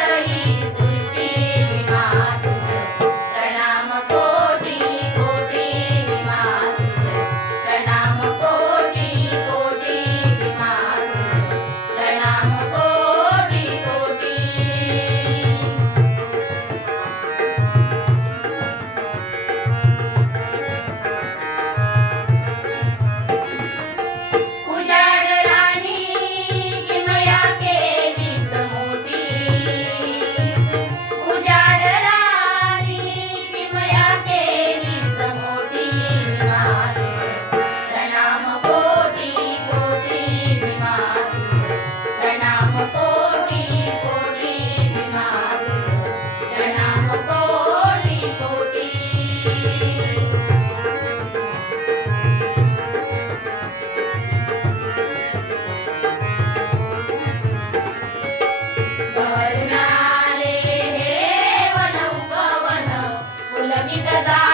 ತರಯಿ vida da